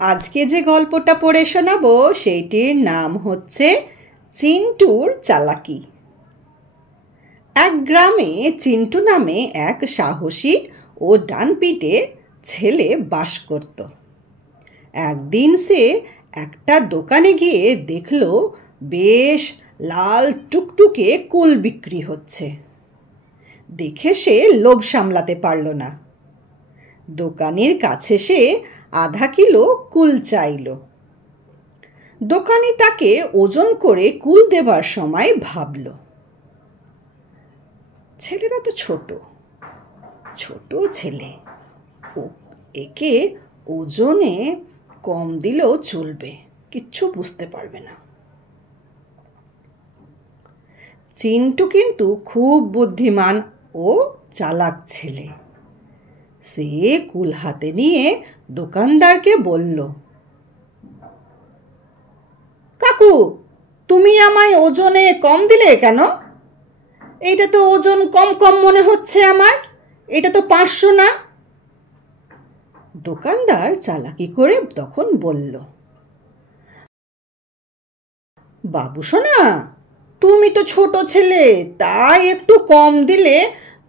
আজকে যে গল্পটা পড়ে শোনাবো সেইটির নাম হচ্ছে চিন্টুর চালাকি। এক গ্রামে চিন্টু নামে এক সাহসী ও ডানপিটে ছেলে বাস করত। একদিন সে একটা দোকানে গিয়ে দেখল বেশ লাল টুকটুকে কুল বিক্রি হচ্ছে। দেখে সে লোভ সামলাতে পারল না। দোকানির কাছে সে আধা কিলো কুল চাইল। দোকানি তাকে ওজন করে কুল দেবার সময় ভাবল, ছেলেটা তো ছোট ছেলে, একে ওজনে কম দিলেও চলবে, কিচ্ছু বুঝতে পারবে না। চিন্টু কিন্তু খুব বুদ্ধিমান ও চালাক ছেলে। সে কুল হাতে নিয়ে দোকানদারকে বলল, কাকু, তুমি আমায় ওজনে কম দিলে কেন? এটা তো ওজন কম কম মনে হচ্ছে আমার, এটা তো 500 না। দোকানদার চালাকি করে তখন বলল, বাবু সোনা, তুমি তো ছোট ছেলে, তাই একটু কম দিলে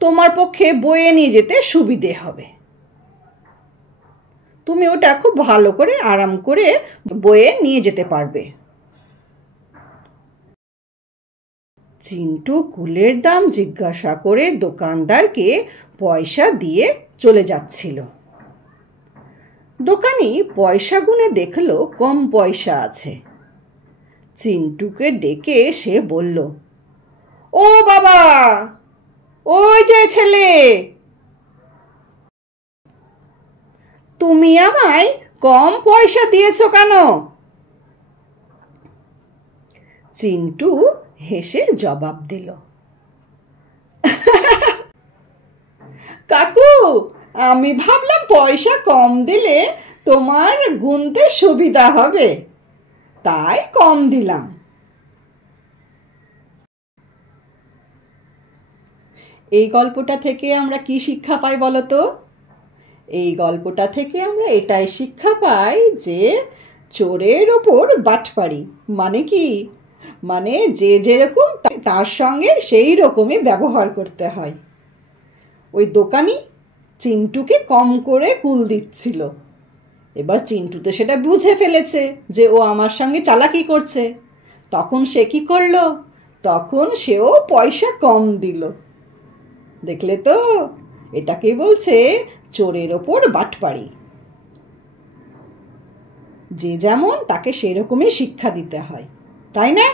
তোমার পক্ষে বয়ে নিয়ে যেতে সুবিধে হবে। তুমি ওটা খুব ভালো করে আরাম করে বয়ে নিয়ে যেতে পারবে। চিন্টু কুলের দাম জিজ্ঞাসা করে দোকানদারকে পয়সা দিয়ে চলে যাচ্ছিল। দোকানি পয়সা গুনে দেখলো কম পয়সা আছে। চিন্টুকে ডেকে সে বলল, ও বাবা, ওই যে ছেলে, তুমি আমায় কম পয়সা দিয়েছো কেন? চিন্টু হেসে জবাব দিল, কাকু, আমি ভাবলাম পয়সা কম দিলে তোমার গুনতে সুবিধা হবে, তাই কম দিলাম। এই গল্পটা থেকে আমরা কি শিক্ষা পাই বলো তো? এই গল্পটা থেকে আমরা এটাই শিক্ষা পাই যে চোরের ওপর বাটপাড়ি মানে কি, মানে যে যেরকম তার সঙ্গে সেই রকমই ব্যবহার করতে হয়। ওই দোকানি চিন্টুকে কম করে কুল দিচ্ছিল। এবার চিন্টু তো সেটা বুঝে ফেলেছে যে ও আমার সঙ্গে চালাকি করছে। তখন সে কি করলো? তখন সেও পয়সা কম দিল। দেখলে তো, এটাকে বলছে চোরের ওপর বাটপাড়ি। যে যেমন তাকে সেরকমই শিক্ষা দিতে হয়, তাই না?